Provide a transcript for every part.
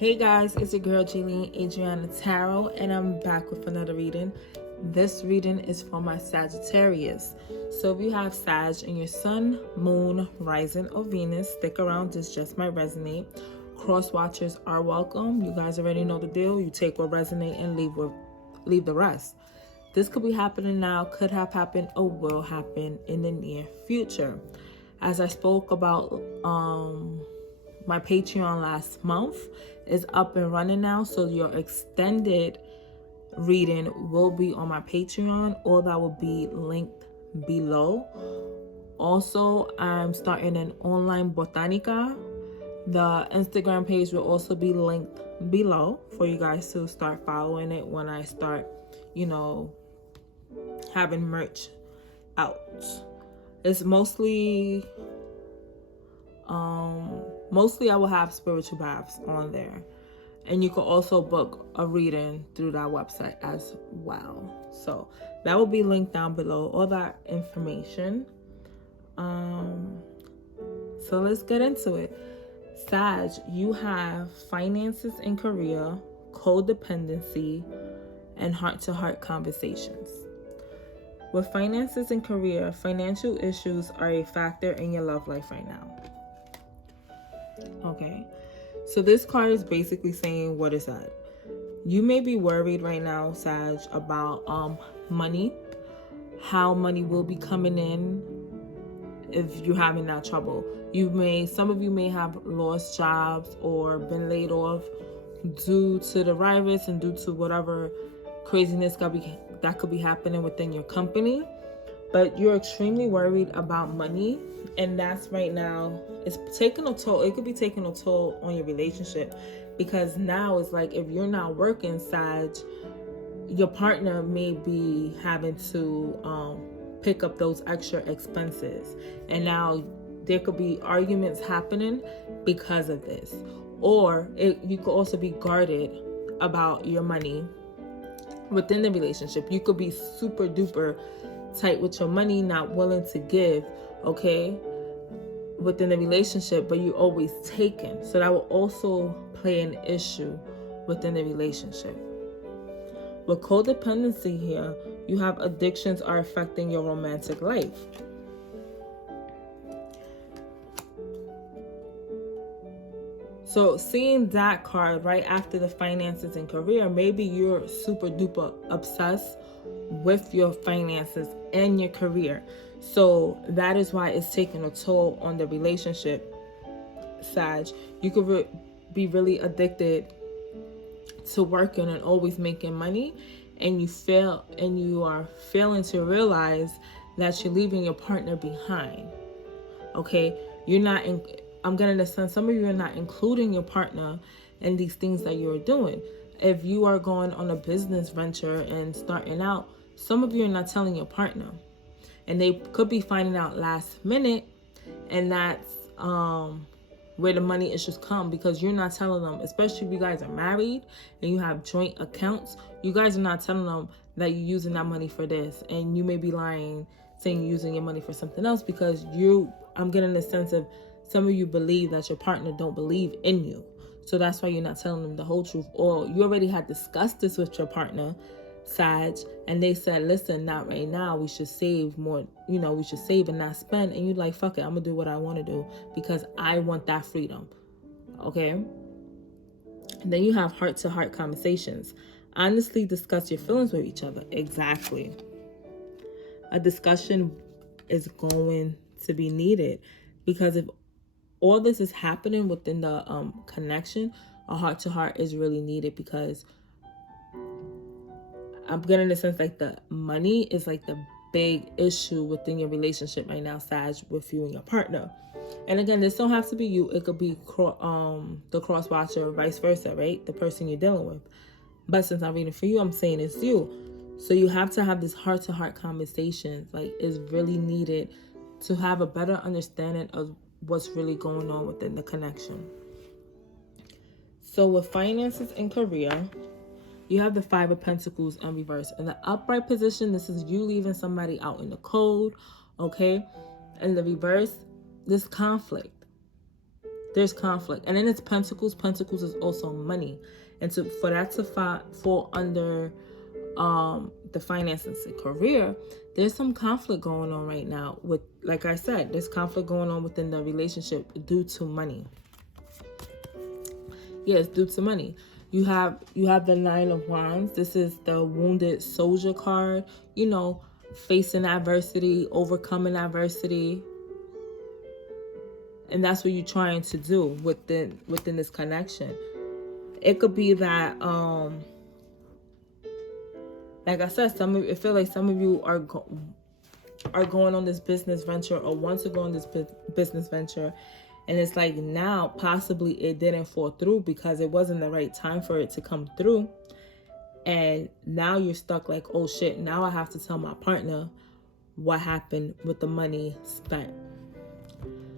Hey guys, it's your girl Jeline Adriana Tarot, and I'm back with another reading. This reading is for my Sagittarius. So if you have Sag in your Sun, Moon, Rising, or Venus, stick around. This just might resonate. Cross watchers are welcome. You guys already know the deal. You take what resonates and leave the rest. This could be happening now, could have happened, or will happen in the near future. As I spoke about my Patreon last month is up and running now, so your extended reading will be on my Patreon. All that will be linked below. Also, I'm starting an online Bontanica. The Instagram page will also be linked below for you guys to start following it when I start, having merch out. It's mostly I will have spiritual baths on there, and you can also book a reading through that website as well. So that will be linked down below, all that information. So let's get into it. Sag, you have finances and career, codependency, and heart-to-heart conversations. With finances and career, financial issues are a factor in your love life right now. Okay, so this card is basically saying, what is that? You may be worried right now, Sag, about money, how money will be coming in if you're having that trouble. Some of you may have lost jobs or been laid off due to the virus and due to whatever craziness that could be happening within your company. But you're extremely worried about money, and that's right now, it's taking a toll. It could be taking a toll on your relationship, because now it's like, if you're not working, Sag, your partner may be having to pick up those extra expenses, and now there could be arguments happening because of this. Or you could also be guarded about your money within the relationship. You could be super duper tight with your money, not willing to give, okay, within the relationship, but you're always taking. So that will also play an issue within the relationship. With codependency here, you have addictions are affecting your romantic life. So seeing that card right after the finances and career, maybe you're super duper obsessed with your finances and your career. So that is why it's taking a toll on the relationship, Sag. You could be really addicted to working and always making money, and you are failing to realize that you're leaving your partner behind. Okay, I'm getting the sense some of you are not including your partner in these things that you're doing. If you are going on a business venture and starting out, some of you are not telling your partner, and they could be finding out last minute, and that's where the money issues come, because you're not telling them. Especially if you guys are married and you have joint accounts, you guys are not telling them that you're using that money for this, and you may be lying, saying you're using your money for something else, because I'm getting the sense of some of you believe that your partner don't believe in you. So that's why you're not telling them the whole truth. Or you already had discussed this with your partner, Sag, and they said, listen, not right now. We should save more. We should save and not spend. And you're like, fuck it, I'm going to do what I want to do because I want that freedom. Okay? And then you have heart-to-heart conversations. Honestly discuss your feelings with each other. Exactly. A discussion is going to be needed, because if all this is happening within the connection, a heart-to-heart is really needed, because I'm getting the sense like the money is like the big issue within your relationship right now, Sag, with you and your partner. And again, this don't have to be you. It could be the cross watcher or vice versa, right? The person you're dealing with. But since I'm reading for you, I'm saying it's you. So you have to have this heart-to-heart conversation. Like, it's really needed to have a better understanding of what's really going on within the connection. So with finances and career, you have the 5 of Pentacles in reverse. In the upright position, this is you leaving somebody out in the cold, okay? In the reverse, this conflict. There's conflict. And then it's Pentacles. Pentacles is also money. And for that to fall under the finances and career, there's some conflict going on right now with, like I said, there's conflict going on within the relationship due to money. Yes, due to money. You have the Nine of Wands. This is the wounded soldier card. You know, facing adversity, overcoming adversity. And that's what you're trying to do within this connection. It could be that, like I said, I feel like some of you are going on this business venture, or want to go on this business venture, and it's like now possibly it didn't fall through because it wasn't the right time for it to come through. And now you're stuck like, oh shit, now I have to tell my partner what happened with the money spent.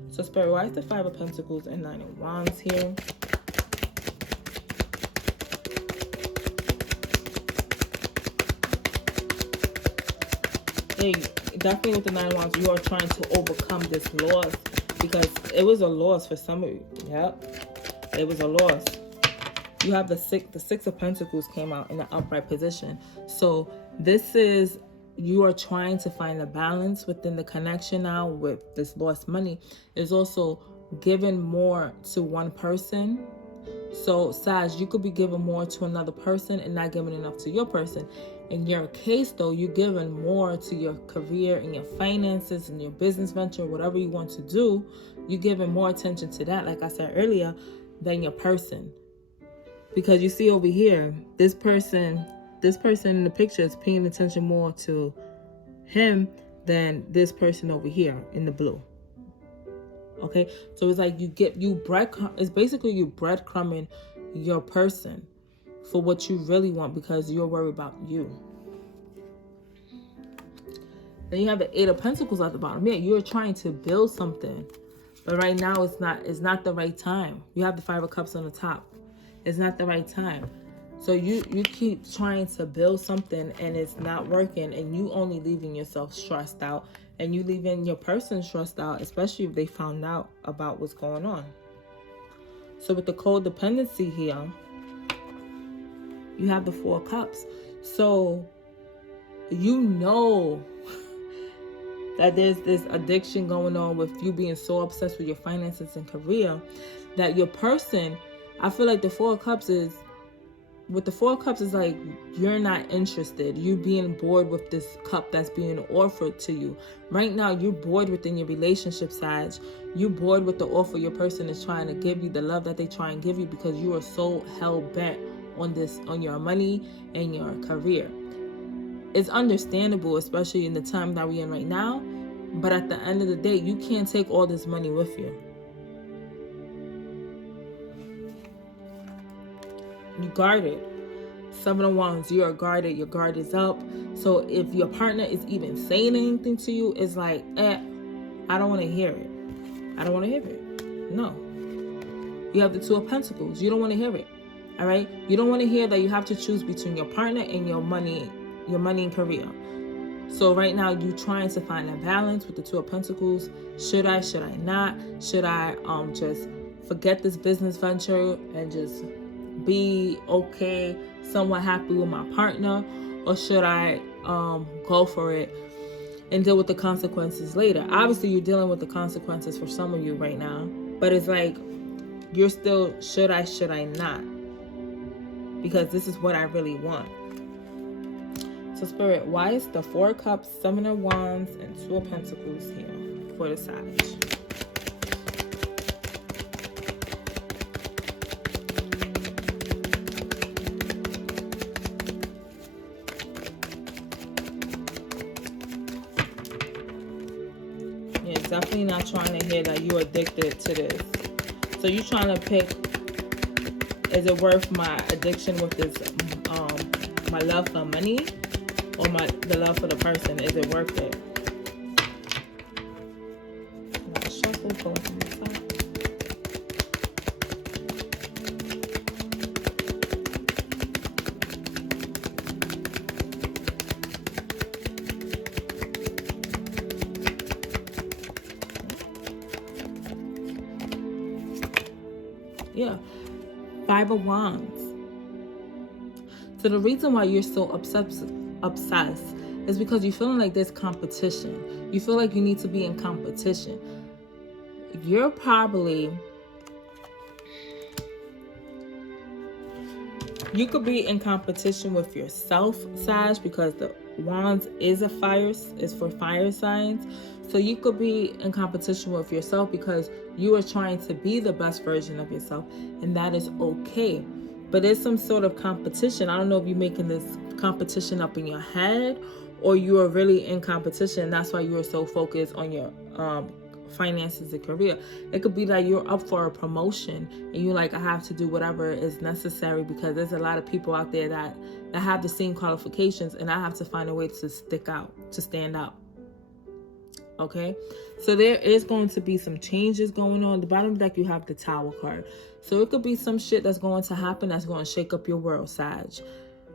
So Spirit, why is the Five of Pentacles and Nine of Wands here? Yeah, definitely with the Nine of Wands, you are trying to overcome this loss, because it was a loss for some of you. Yep, it was a loss. You have the Six of Pentacles came out in the upright position. So this is, you are trying to find a balance within the connection now with this lost money. Is also giving more to one person. So Sag, you could be giving more to another person and not giving enough to your person. In your case though, you're giving more to your career and your finances and your business venture, whatever you want to do. You're giving more attention to that, like I said earlier, than your person. Because you see over here, this person in the picture is paying attention more to him than this person over here in the blue. Okay, so it's like it's basically you breadcrumbing your person for what you really want, because you're worried about you. Then you have the Eight of Pentacles at the bottom. Yeah, you're trying to build something, but right now it's not the right time. You have the Five of Cups on the top. It's not the right time. So you keep trying to build something and it's not working, and you only leaving yourself stressed out, and you leaving your person stressed out, especially if they found out about what's going on. So with the codependency here, you have the Four of Cups. So you know that there's this addiction going on with you being so obsessed with your finances and career that your person, I feel like the Four of Cups is, with the Four of Cups is like you're not interested. You being bored with this cup that's being offered to you. Right now, you're bored within your relationship, Sag. You're bored with the offer your person is trying to give you, the love that they try and give you, because you are so hell-bent on your money and your career. It's understandable, especially in the time that we're in right now. But at the end of the day, you can't take all this money with you. You guarded. Seven of Wands, you are guarded. Your guard is up. So if your partner is even saying anything to you, it's like, I don't want to hear it. I don't want to hear it. No. You have the Two of Pentacles. You don't want to hear it. All right? You don't want to hear that you have to choose between your partner and your money and career. So right now, you're trying to find a balance with the Two of Pentacles. Should I not? Should I just forget this business venture and just be okay, somewhat happy with my partner, or should I go for it and deal with the consequences later? Obviously, you're dealing with the consequences for some of you right now, but it's like you're still should I not? Because this is what I really want. So Spirit, why is the Four of Cups, Seven of Wands, and Two of Pentacles here for the Sag? Definitely not trying to hear that you're addicted to this. So you're trying to pick, is it worth my addiction with this, my love for money, or the love for the person? Is it worth it? Shuffle, pull from the top. Yeah. Five of Wands. So the reason why you're so obsessed is because you're feeling like there's competition. You feel like you need to be in competition. You're probably... You could be in competition with yourself, Sag, because the Wands is for fire signs. So you could be in competition with yourself because you are trying to be the best version of yourself, and that is okay. But there's some sort of competition. I don't know if you're making this competition up in your head or you are really in competition. That's why you are so focused on your finances and career. It could be that you're up for a promotion and you're like, I have to do whatever is necessary because there's a lot of people out there that have the same qualifications, and I have to find a way to stand out. Okay, so there is going to be some changes going on. The bottom of the deck, you have the Tower card. So it could be some shit that's going to happen that's going to shake up your world, Sag.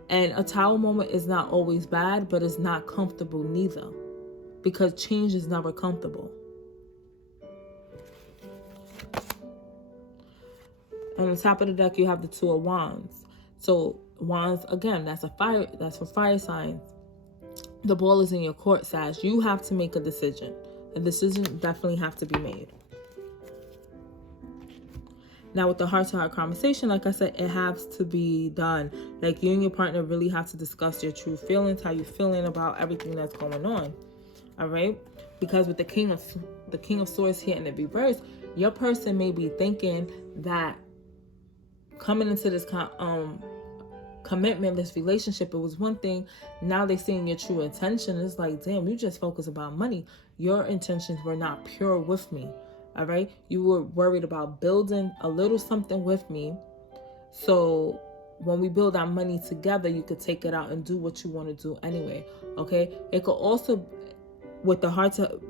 And a Tower moment is not always bad, but it's not comfortable neither, because change is never comfortable. On the top of the deck, you have the Two of Wands. So Wands, again, that's for fire signs. The ball is in your court, Sag. You have to make a decision. A decision definitely have to be made. Now with the heart-to-heart conversation, like I said, it has to be done. Like you and your partner really have to discuss your true feelings, how you're feeling about everything that's going on. All right? Because with the King of Swords here in the reverse, your person may be thinking that coming into this commitment, this relationship, it was one thing. Now they're seeing your true intention. It's like, damn, you just focus about money. Your intentions were not pure with me. All right, you were worried about building a little something with me, so when we build our money together, you could take it out and do what you want to do anyway. Okay, it could also, with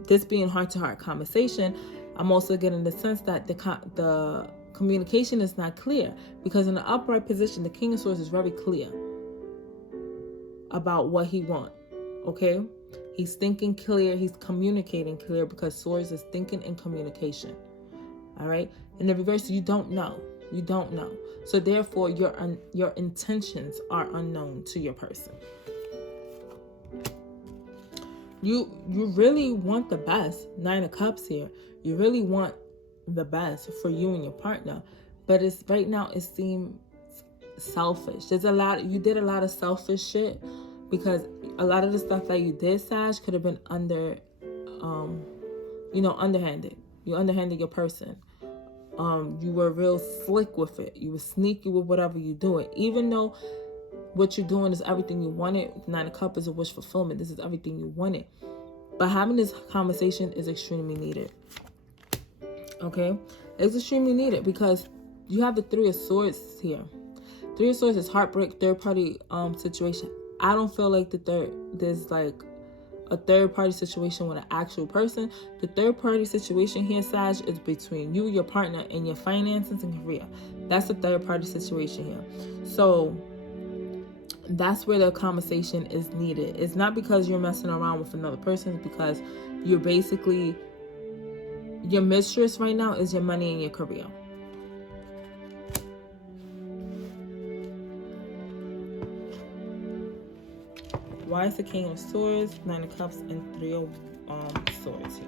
this being heart-to-heart conversation, I'm also getting the sense that the communication is not clear, because in the upright position, the King of Swords is very clear about what he wants. Okay, he's thinking clear, he's communicating clear, because Swords is thinking and communication. All right, in the reverse, you don't know. So therefore, your intentions are unknown to your person. You really want the best. 9 of Cups here. You really want the best for you and your partner, but it's right now it seems selfish. You did a lot of selfish shit, because a lot of the stuff that you did, Sag, could have been underhanded. You underhanded your person. You were real slick with it. You were sneaky with whatever you're doing, even though what you're doing is everything you wanted. 9 of Cups is a wish fulfillment. This is everything you wanted, but having this conversation is extremely needed. Okay, it's extremely needed because you have the 3 of Swords here. 3 of Swords is heartbreak, third party situation. I don't feel like there's like a third party situation with an actual person. The third party situation here, Sag, is between you, your partner, and your finances and career. That's the third party situation here. So that's where the conversation is needed. It's not because you're messing around with another person, it's because you're basically, your mistress right now is your money and your career. Why is the King of Swords, 9 of Cups, and 3 of Swords here?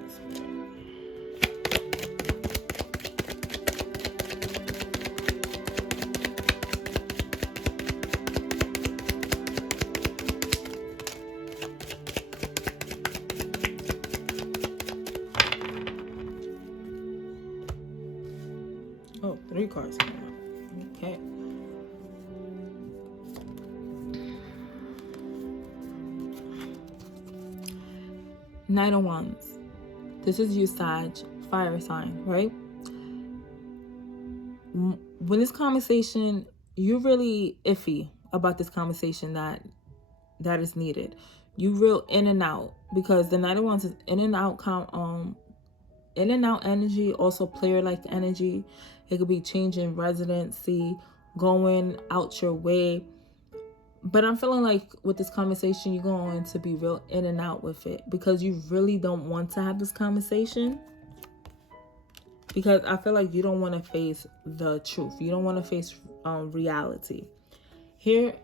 Oh, 3 cards came out. Okay. Nine of Wands. This is you, Sag, fire sign, right? When this conversation, you're really iffy about this conversation that is needed. You real in and out, because the Nine of Wands is in and out energy, also player-like energy. It could be changing residency, going out your way. But I'm feeling like with this conversation, you're going to be real in and out with it, because you really don't want to have this conversation. because I feel like you don't want to face the truth. You don't want to face reality. Here,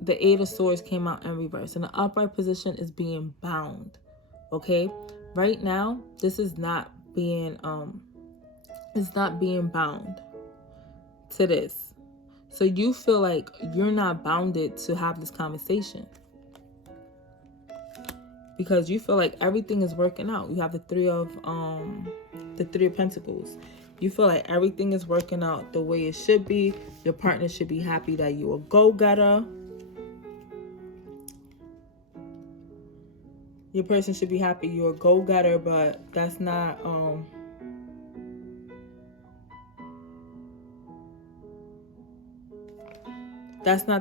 the Eight of Swords came out in reverse. And the upright position is being bound. Okay? Right now, this is not being it's not being bound to this. So you feel like you're not bounded to have this conversation, because you feel like everything is working out. You have the Three of Pentacles. You feel like everything is working out the way it should be. Your partner should be happy that you're a go-getter. Your person should be happy you're a go-getter, but that's not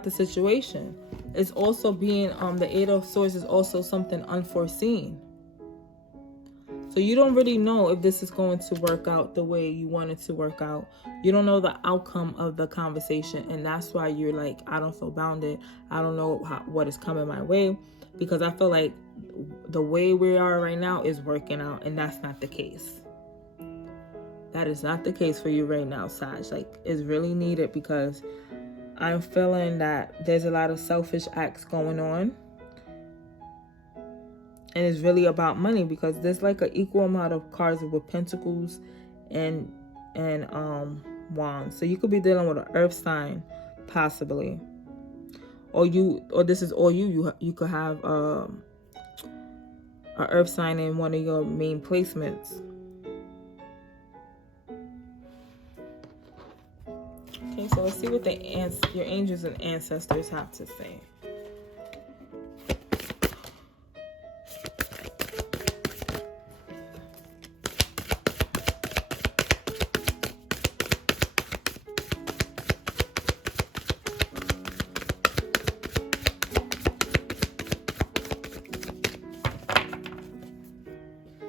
the situation. It's also being the Eight of Swords is also something unforeseen. So you don't really know if this is going to work out the way you want it to work out. You don't know the outcome of the conversation, and that's why you're like, I don't feel bounded. I don't know what is coming my way, because I feel like the way we are right now is working out, and that's not the case. That is not the case for you right now, Sag. Like, it's really needed, because I'm feeling that there's a lot of selfish acts going on. And it's really about money, because there's like an equal amount of cards with Pentacles and Wands. So you could be dealing with an earth sign, possibly. Or this is all you could have an earth sign in one of your main placements. Okay, so let's see what your angels and ancestors have to say.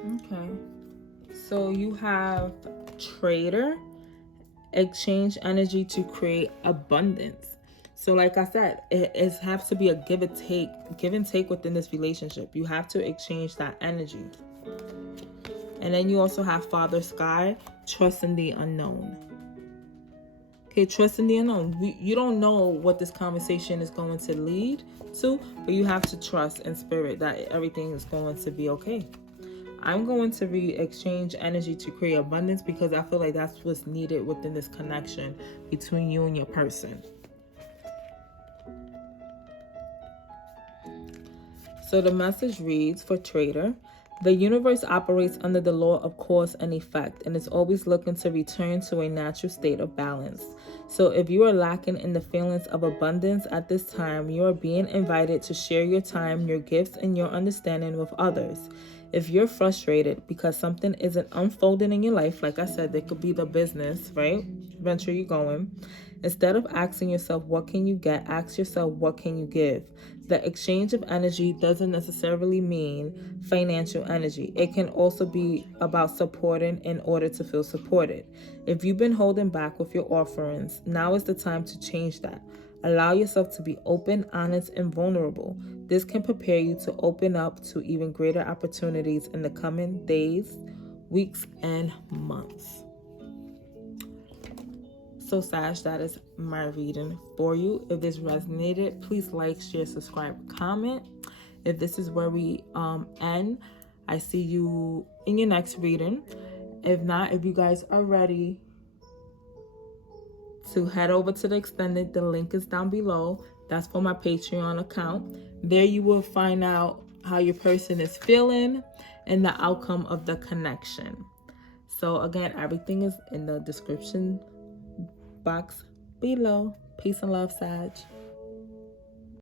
Okay, so you have Trader. Exchange energy to create abundance. So like I said, it has to be a give and take within this relationship. You have to exchange that energy. And then you also have Father Sky, trust in the unknown. Okay, trust in the unknown. You don't know what this conversation is going to lead to, but you have to trust in spirit that everything is going to be okay. I'm going to exchange energy to create abundance, because I feel like that's what's needed within this connection between you and your person. So the message reads for Trader: the universe operates under the law of cause and effect, and is always looking to return to a natural state of balance. So if you are lacking in the feelings of abundance at this time, you are being invited to share your time, your gifts, and your understanding with others. If you're frustrated because something isn't unfolding in your life, like I said, there could be the business, right? Venture you're going. Instead of asking yourself, what can you get? Ask yourself, what can you give? The exchange of energy doesn't necessarily mean financial energy. It can also be about supporting in order to feel supported. If you've been holding back with your offerings, now is the time to change that. Allow yourself to be open, honest, and vulnerable. This can prepare you to open up to even greater opportunities in the coming days, weeks, and months. So, Sag, that is my reading for you. If this resonated, please like, share, subscribe, comment. If this is where we end, I see you in your next reading. If not, if you guys are ready to head over to the extended, the link is down below. That's for my Patreon account. There you will find out how your person is feeling and the outcome of the connection. So again, everything is in the description box below. Peace and love, Sag.